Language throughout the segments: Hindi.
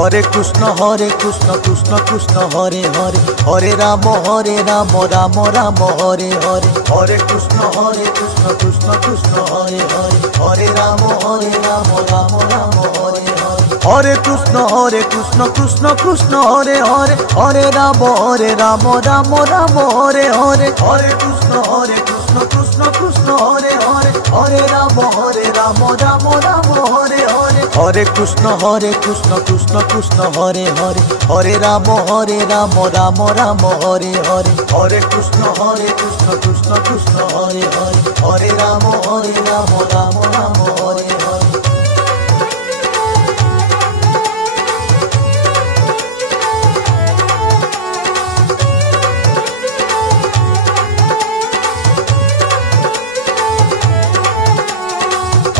Hare Krishna Krishna Krishna Hare Hare Hare Rama Rama Rama Hare Hare Hare Krishna Krishna Krishna Hare Hare Hare Rama Rama Rama Hare Hare Hare Krishna Krishna Krishna Hare Hare Hare Rama Rama Rama Hare Hare Hare Krishna Krishna Krishna Hare Hare Hare Rama Rama Rama Hare Hare Hare Krishna Krishna Krishna Hare Hare Hare Rama Rama Rama Hare Hare Hare Krishna Krishna Krishna Hare Hare Hare Rama Rama Rama Hare Hare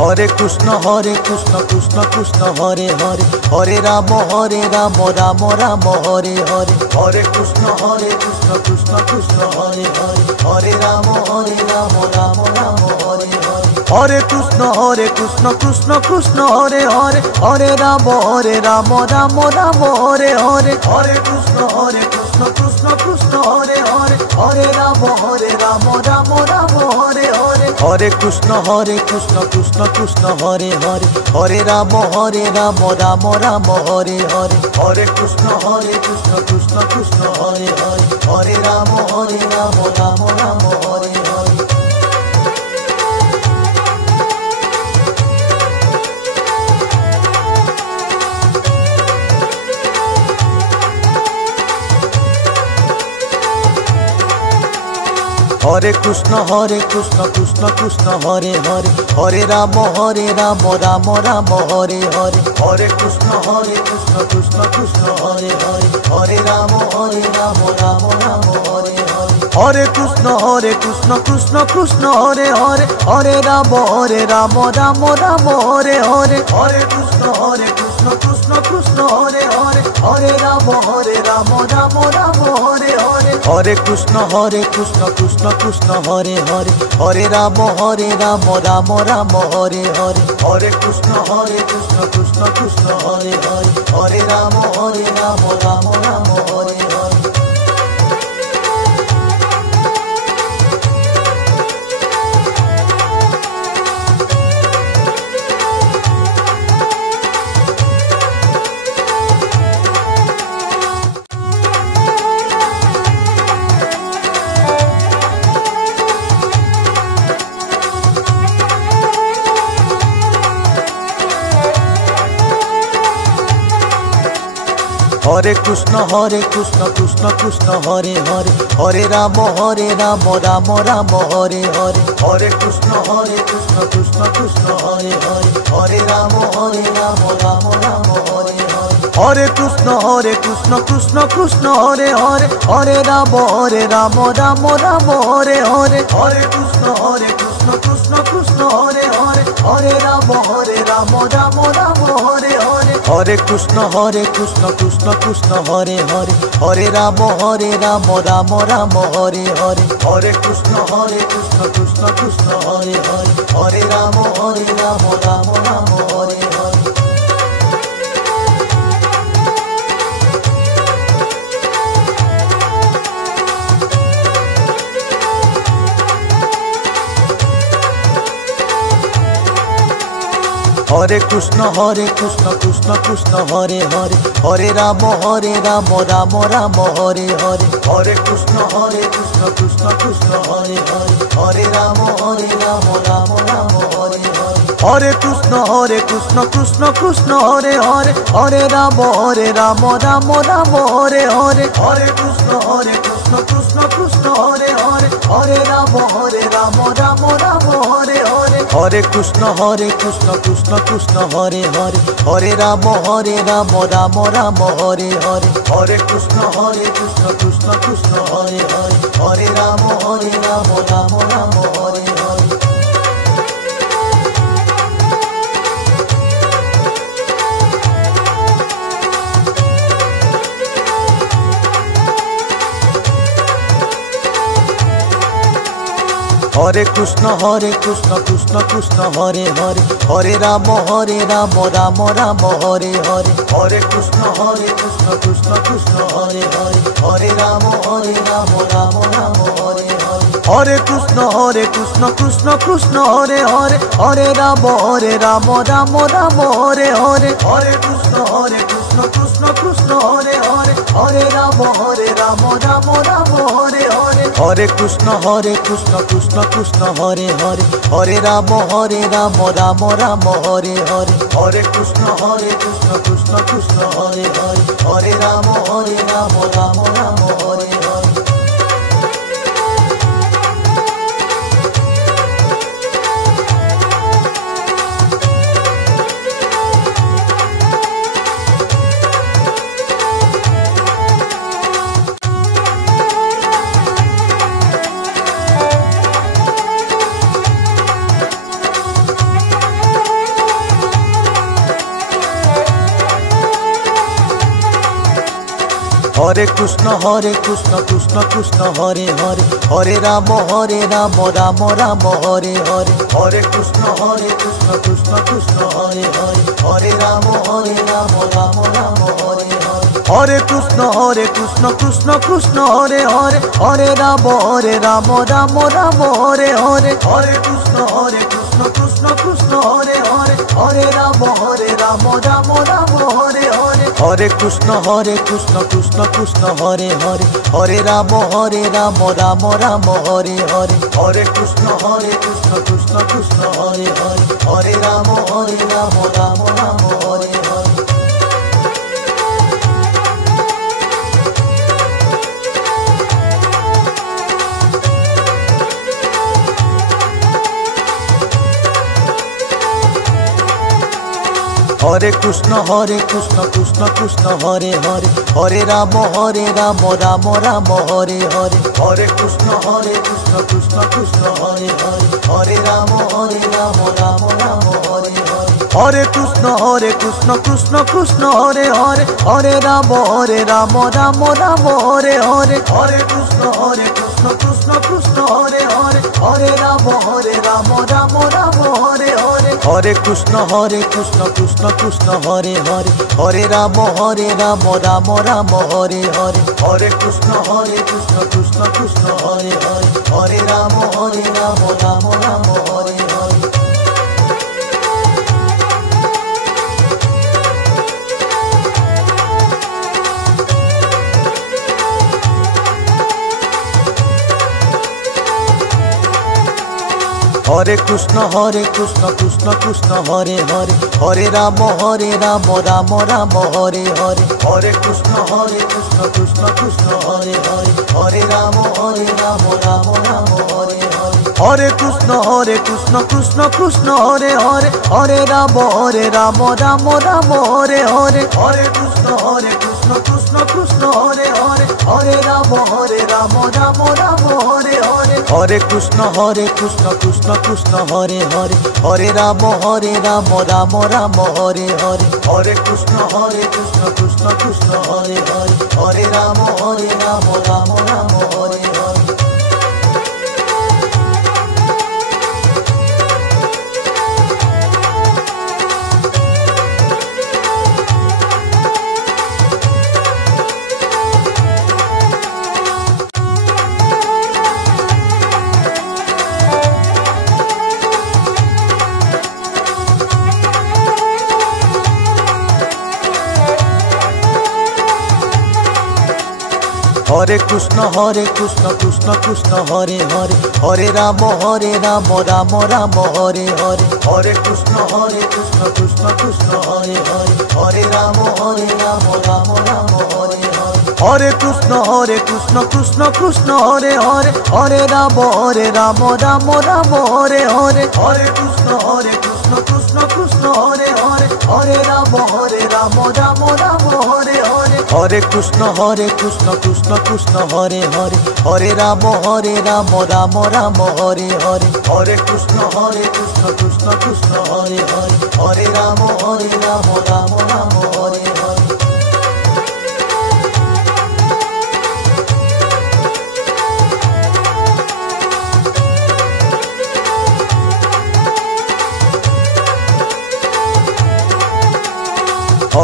Hare Krishna Krishna Krishna Hare Hare Hare Rama Rama Rama Hare Hare Hare Krishna Krishna Krishna Hare Hare Hare Rama Rama Rama Hare Hare Hare Krishna Krishna Krishna Hare Hare Hare Rama Rama Rama Hare Hare Hare Krishna Krishna Krishna Hare Hare Hare Rama Rama Rama Hare Hare Hare Krishna Krishna Krishna Hare Hare Hare Rama Rama Rama Hare Hare Hare Krishna Krishna Krishna Hare Hare Hare Rama Rama Rama Hare Hare Hare Krishna Krishna Krishna Hare Hare Hare Rama Rama Rama Hare Hare Hare Krishna Krishna Krishna Hare Hare Hare Rama Rama Rama Hare Hare Hare Krishna Krishna Krishna Hare Hare Hare Rama Rama Rama Hare Hare Hare Krishna Krishna Krishna Hare Hare Hare Rama Rama Rama Hare Hare Hare Krishna Krishna Krishna Hare Hare Hare Rama Rama Rama Hare Hare Hare Krishna Krishna Krishna Hare Hare Hare Rama Rama Rama Hare Hare Hare Krishna Krishna Krishna Hare Hare Hare Rama Rama Rama Hare Hare Hare Krishna Krishna Krishna Hare Hare Hare Rama Rama Rama Hare Hare Hare Krishna Krishna Krishna Hare Hare Hare Rama Rama Rama Hare Hare Hare Krishna Krishna Krishna Hare Hare Hare Rama Rama Rama Hare Hare Hare Krishna Krishna Krishna Hare Hare Hare Rama Rama Rama Hare Hare Hare Krishna Krishna Krishna Hare Hare Hare Rama Rama Rama Hare Hare Hare Krishna Krishna Krishna Hare Hare Hare Rama Rama Rama Hare Hare Hare Krishna Krishna Krishna Hare Hare Hare Rama Rama Rama Hare Hare Hare Krishna Krishna Krishna Hare Hare Hare Rama Rama Rama Hare Hare Hare Krishna Krishna Krishna Hare Hare Hare Rama Rama Rama Hare Hare Hare Krishna Krishna Krishna Hare Hare Hare Rama Rama Rama Hare Hare Hare Krishna Krishna Krishna Hare Hare Hare Rama Rama Rama Hare Hare Hare Krishna Krishna Krishna Hare Hare, Hare Ram Ram Ram Hare Hare, Hare Krishna Krishna Krishna Hare Hare, Hare Ram Ram Ram Hare Hare, Hare Krishna Krishna Krishna Hare Hare, Hare Ram Ram Ram Hare Hare, Hare Krishna Krishna Krishna Hare Hare, Hare Ram Ram Ram Hare Hare, Hare Krishna Krishna Krishna Hare Hare, Hare Ram Ram Ram Hare Hare, Hare Krishna Krishna Krishna Hare Hare, Hare Ram Ram Ram Hare Hare. Hare Krishna Krishna Krishna Hare Hare, Hare Ram Ram Ram Hare Hare, Hare Krishna Krishna Krishna Hare Hare, Hare Ram Ram Ram Hare Hare, Hare Krishna Krishna Krishna Hare Hare, Hare Ram Ram Ram Hare Hare, Hare Krishna Krishna Krishna Hare Hare, Hare Ram Ram Ram Hare Hare, Hare Krishna Krishna Krishna Hare Hare, Hare Ram Ram Ram Hare Hare, Hare Krishna Krishna Krishna Hare Hare, Hare Ram Ram Ram Hare Hare. Hare Krishna Krishna Krishna Hare Hare, Hare Ram Ram Ram Hare Hare, Hare Krishna Krishna Krishna Hare Hare, Hare Ram Ram Ram Hare Hare, Hare Krishna Krishna Krishna Hare Hare, Hare Ram Ram Ram Hare Hare, Hare Krishna Krishna Krishna Hare Hare, Hare Ram Ram Ram Hare Hare, Hare Krishna Krishna Krishna Hare Hare, Hare Ram Ram Ram Hare Hare, Hare Krishna Krishna Krishna Hare Hare, Hare Ram Ram Ram Hare Hare. Hare Krishna Krishna Krishna Hare Hare, Hare Ram Ram Ram Hare Hare, Hare Krishna Krishna Krishna Hare Hare, Hare Ram Ram Ram Hare Hare, Hare Krishna Krishna Krishna Hare Hare, Hare Ram Ram Ram Hare Hare, Hare Krishna Krishna Krishna Hare Hare, Hare Ram Ram Ram Hare Hare, Hare Krishna Krishna Krishna Hare Hare, Hare Ram Ram Ram Hare Hare, Hare Krishna Krishna Krishna Hare Hare, Hare Ram Ram Ram Hare Hare. Hare Krishna Krishna Krishna Hare Hare, Hare Ram Ram Ram Hare Hare, Hare Krishna Krishna Krishna Hare Hare, Hare Ram Ram Ram Hare Hare, Hare Krishna Krishna Krishna Hare Hare, Hare Ram Ram Ram Hare Hare, Hare Krishna Krishna Krishna Hare Hare, Hare Ram Ram Ram Hare Hare, Hare Krishna Krishna Krishna Hare Hare, Hare Ram Ram Ram Hare Hare, Hare Krishna Krishna Krishna Hare Hare, Hare Ram Ram Ram Hare Hare.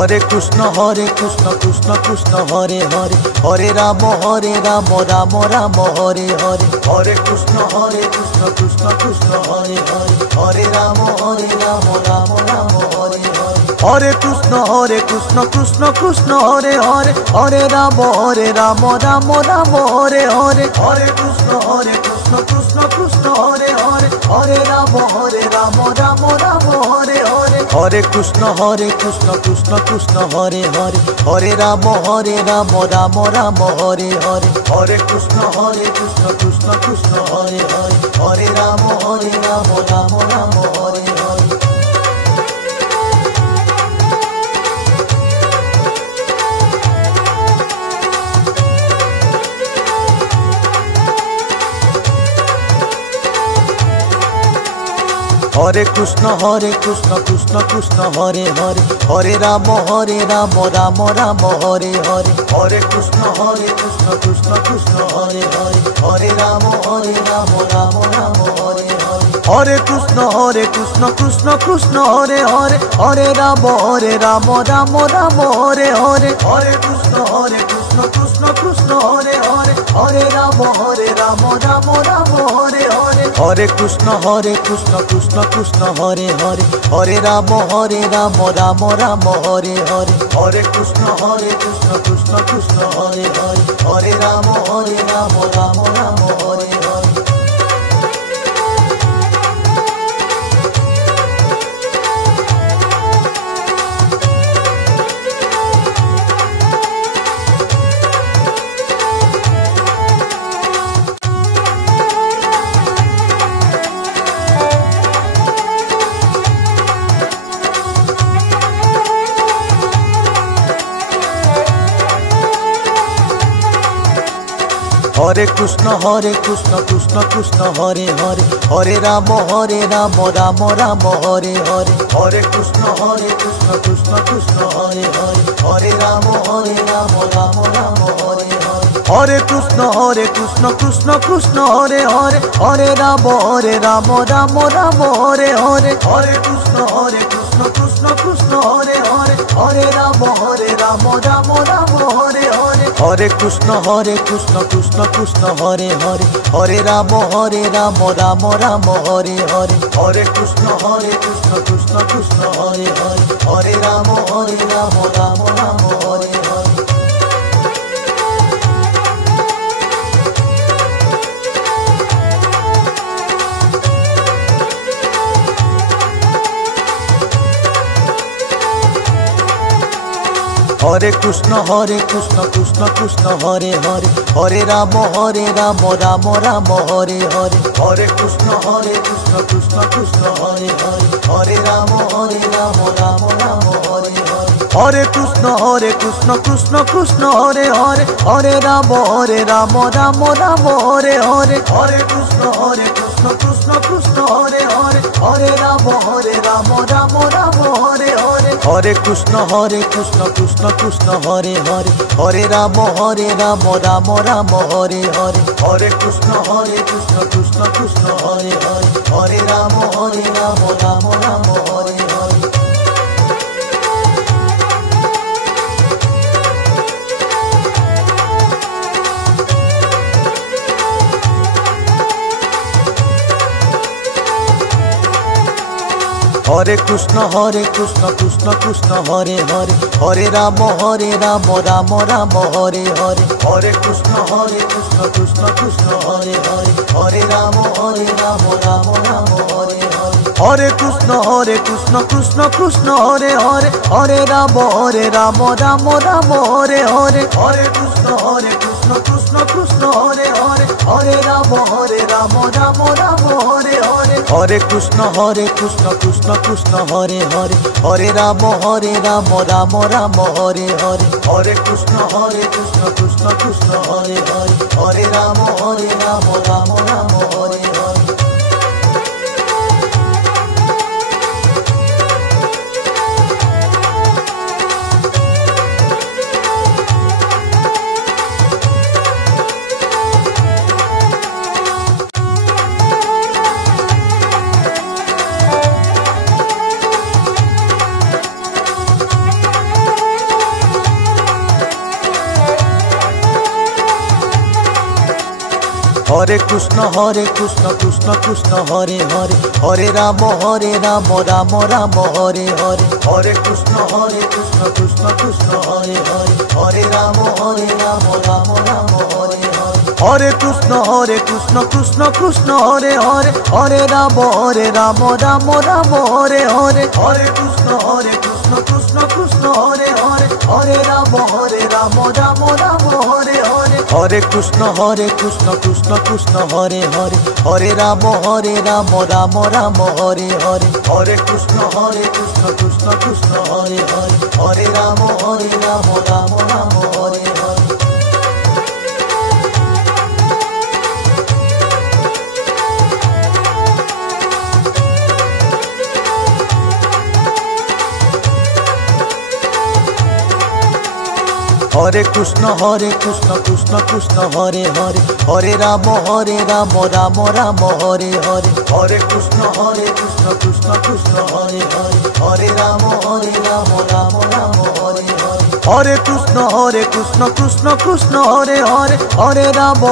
Hare Krishna Krishna Krishna Hare Hare, Hare Ram Ram Ram Hare Hare, Hare Krishna Krishna Krishna Hare Hare, Hare Ram Ram Ram Hare Hare, Hare Krishna Krishna Krishna Hare Hare, Hare Ram Ram Ram Hare Hare, Hare Krishna Krishna Krishna Hare Hare, Hare Ram Ram Ram Hare Hare, Hare Krishna Krishna Krishna Hare Hare, Hare Ram Ram Ram Hare Hare, Hare Krishna Krishna Krishna Hare Hare, Hare Ram Ram Ram Hare Hare. Hare Krishna Krishna Krishna Hare Hare, Hare Ram Ram Ram Hare Hare, Hare Krishna Krishna Krishna Hare Hare, Hare Ram Ram Ram Hare Hare, Hare Krishna Krishna Krishna Hare Hare, Hare Ram Ram Ram Hare Hare, Hare Krishna Krishna Krishna Hare Hare, Hare Ram Ram Ram Hare Hare, Hare Krishna Krishna Krishna Hare Hare, Hare Ram Ram Ram Hare Hare, Hare Krishna Krishna Krishna Hare Hare, Hare Ram Ram Ram Hare Hare. Hare Krishna Krishna Krishna Hare Hare, Hare Ram Ram Ram Hare Hare, Hare Krishna Krishna Krishna Hare Hare, Hare Ram Ram Ram Hare Hare, Hare Krishna Krishna Krishna Hare Hare, Hare Ram Ram Ram Hare Hare, Hare Krishna Krishna Krishna Hare Hare, Hare Ram Ram Ram Hare Hare, Hare Krishna Krishna Krishna Hare Hare, Hare Ram Ram Ram Hare Hare, Hare Krishna Krishna Krishna Hare Hare, Hare Ram Ram Ram Hare Hare. Hare Krishna Krishna Krishna Hare Hare, Hare Ram Ram Ram Hare Hare, Hare Krishna Krishna Krishna Hare Hare, Hare Ram Ram Ram Hare Hare, Hare Krishna Krishna Krishna Hare Hare, Hare Ram Ram Ram Hare Hare, Hare Krishna Krishna Krishna Hare Hare, Hare Ram Ram Ram Hare Hare, Hare Krishna Krishna Krishna Hare Hare, Hare Ram Ram Ram Hare Hare, Hare Krishna Krishna Krishna Hare Hare, Hare Ram Ram Ram Hare Hare. Hare Krishna Krishna Krishna Hare Hare, Hare Ram Ram Ram Hare Hare, Hare Krishna Krishna Krishna Hare Hare, Hare Ram Ram Ram Hare Hare, Hare Krishna Krishna Krishna Hare Hare, Hare Ram Ram Ram Hare Hare, Hare Krishna Krishna Krishna Hare Hare, Hare Ram Ram Ram Hare Hare, Hare Krishna Krishna Krishna Hare Hare, Hare Ram Ram Ram Hare Hare, Hare Krishna Krishna Krishna Hare Hare, Hare Ram Ram Ram Hare Hare. Hare Krishna Krishna Krishna Hare Hare, Hare Ram Ram Ram Hare Hare, Hare Krishna Krishna Krishna Hare Hare, Hare Ram Ram Ram Hare Hare, Hare Krishna Krishna Krishna Hare Hare, Hare Ram Ram Ram Hare Hare, Hare Krishna Krishna Krishna Hare Hare, Hare Ram Ram Ram Hare Hare, Hare Krishna Krishna Krishna Hare Hare, Hare Ram Ram Ram Hare Hare, Hare Krishna Krishna Krishna Hare Hare, Hare Ram Ram Ram Hare Hare. Hare Krishna Krishna Krishna Hare Hare, Hare Ram Ram Ram Hare Hare, Hare Krishna Krishna Krishna Hare Hare, Hare Ram Ram Ram Hare Hare, Hare Krishna Krishna Krishna Hare Hare, Hare Ram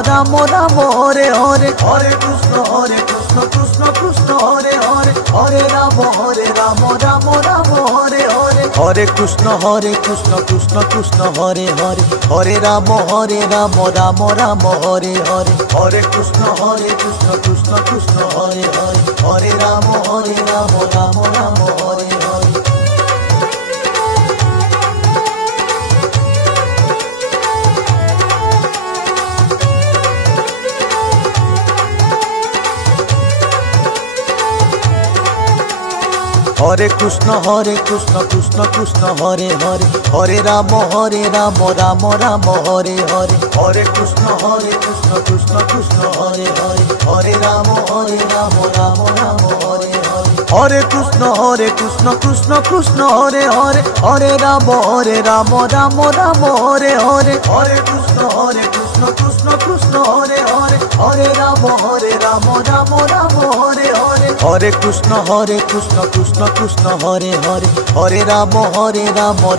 Ram Ram Hare Hare, Hare Krishna Krishna Krishna Hare Hare, Hare Ram Ram Ram Hare Hare, Hare Krishna Krishna Krishna Hare Hare, Hare Ram Ram Ram Hare Hare, Hare Krishna Krishna Krishna Hare Hare, Hare Ram Ram Ram Hare Hare. Hare Krishna Krishna Krishna Hare Hare, Hare Ram Ram Ram Hare Hare, Hare Krishna Krishna Krishna Hare Hare, Hare Ram Ram Ram Hare Hare, Hare Krishna Krishna Krishna Hare Hare, Hare Ram Ram Ram Hare Hare, Hare Krishna Krishna Krishna Hare Hare, Hare Ram Ram Ram Hare Hare, Hare Krishna Krishna Krishna Hare Hare, Hare Ram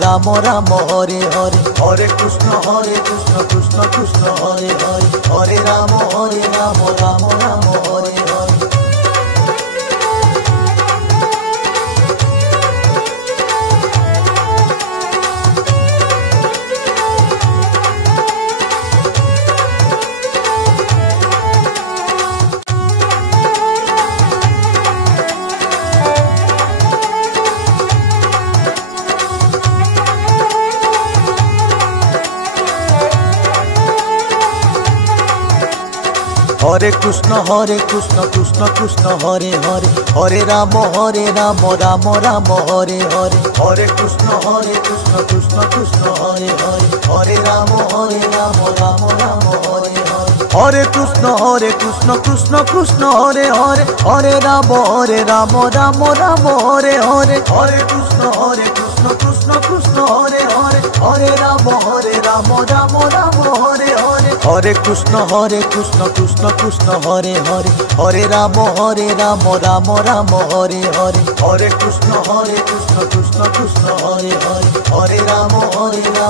Ram Ram Hare Hare, Hare Krishna Krishna Krishna Hare Hare, Hare Ram Ram Ram Hare Hare. Hare Krishna Krishna Krishna Hare Hare, Hare Ram Ram Ram Hare Hare, Hare Krishna Krishna Krishna Hare Hare, Hare Ram Ram Ram Hare Hare, Hare Krishna Krishna Krishna Hare Hare, Hare Ram Ram Ram Hare Hare, Hare Krishna Krishna Krishna Hare Hare, Hare Ram Ram Ram Hare Hare, Hare Krishna Krishna Krishna Hare Hare, Hare Ram Ram Ram Hare Hare, Hare Krishna Krishna Krishna Hare Hare, Hare Ram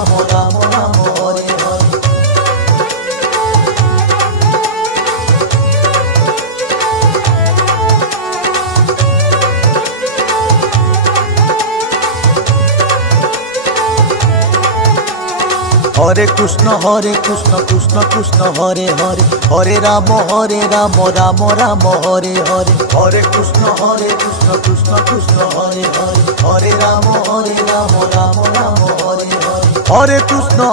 Ram Ram Hare Hare. Hare Krishna Krishna Krishna Hare Hare, Hare Ram Ram Ram Hare Hare, Hare Krishna Krishna Krishna Hare Hare, Hare Ram Ram Ram Hare Hare, Hare Krishna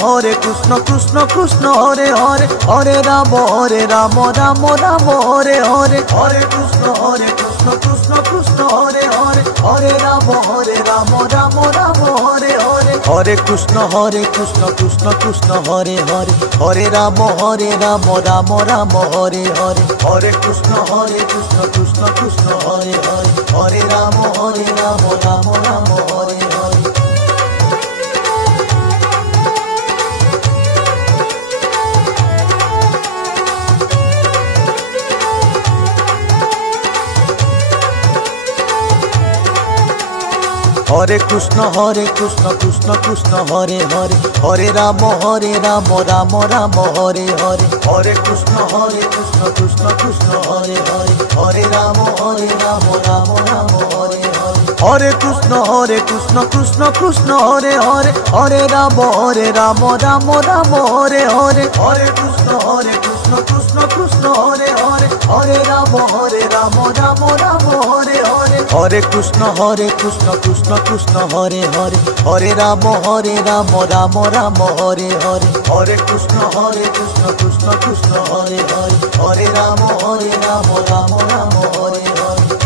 Krishna Krishna Hare Hare, Hare Ram Ram Ram Hare Hare, Hare Krishna Krishna Krishna Hare Hare, Hare Ram Ram Ram Hare Hare, Hare Krishna Krishna Krishna Hare Hare, Hare Ram Ram Ram Hare Hare, Hare Krishna Krishna Krishna Hare Hare, Hare Ram Ram Ram Hare Hare. Hare Krishna Krishna Krishna Hare Hare, Hare Ram Ram Ram Hare Hare, Hare Krishna Krishna Krishna Hare Hare, Hare Ram Ram Ram Hare Hare, Hare Krishna Krishna Krishna Hare Hare, Hare Ram Ram Ram Hare Hare, Hare Krishna Krishna Krishna Hare Hare, Hare Ram Ram Ram Hare Hare, Hare Krishna Krishna Krishna Hare Hare, Hare Ram Ram Ram Hare Hare, Hare Krishna Krishna Krishna Hare Hare, Hare Ram Ram Ram Hare Hare.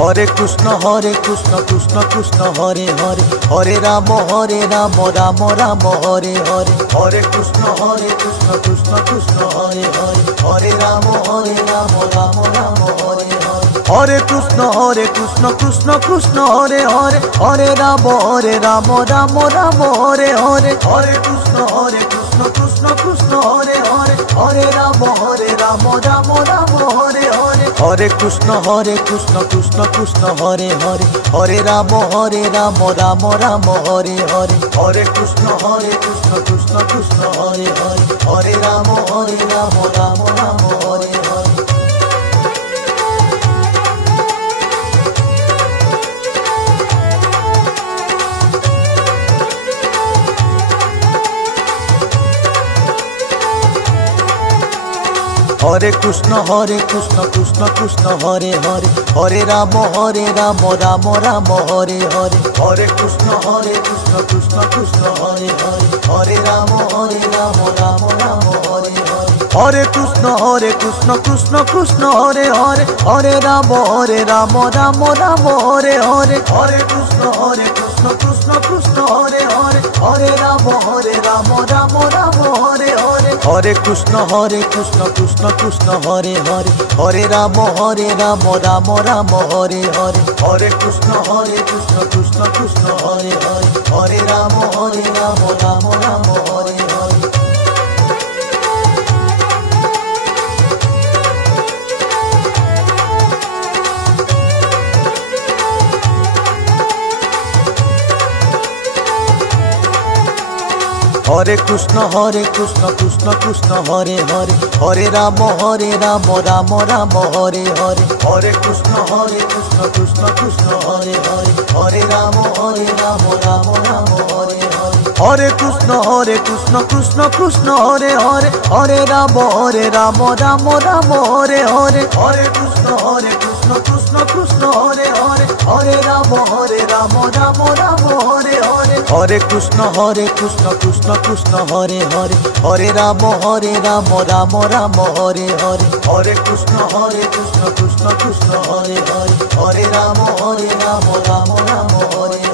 Hare Krishna Krishna Krishna Hare Hare, Hare Ram Ram Ram Hare Hare, Hare Krishna Krishna Krishna Hare Hare, Hare Ram Ram Ram Hare Hare, Hare Krishna Krishna Krishna Hare Hare, Hare Ram Ram Ram Hare Hare, Hare Krishna Krishna Krishna Hare Hare, Hare Ram Ram Ram Hare Hare, Hare Krishna Krishna Krishna Hare Hare, Hare Ram Ram Ram Hare Hare, Hare Krishna Krishna Krishna Hare Hare, Hare Ram Ram Ram Hare Hare. Hare Krishna Krishna Krishna Hare Hare, Hare Ram Ram Ram Hare Hare, Hare Krishna Krishna Krishna Hare Hare, Hare Ram Ram Ram Hare Hare, Hare Krishna Krishna Krishna Hare Hare, Hare Ram Ram Ram Hare Hare, Hare Krishna Krishna Krishna Hare Hare, Hare Ram Ram Ram Hare Hare, Hare Krishna Krishna Krishna Hare Hare, Hare Ram Ram Ram Hare Hare, Hare Krishna Krishna Krishna Hare Hare, Hare Ram Ram Ram Hare Hare. Hare Krishna Krishna Krishna Hare Hare, Hare Ram Ram Ram Hare Hare, Hare Krishna Krishna Krishna Hare Hare, Hare Ram Ram Ram Hare Hare, Hare Krishna Krishna Krishna Hare Hare, Hare Ram Ram Ram Hare Hare, Hare Krishna Krishna Krishna Hare Hare, Hare Ram Ram Ram Hare Hare, Hare Krishna Krishna Krishna Hare Hare, Hare Ram Ram Ram Hare Hare, Hare Krishna Krishna Krishna Hare Hare, Hare Ram Ram Ram Hare.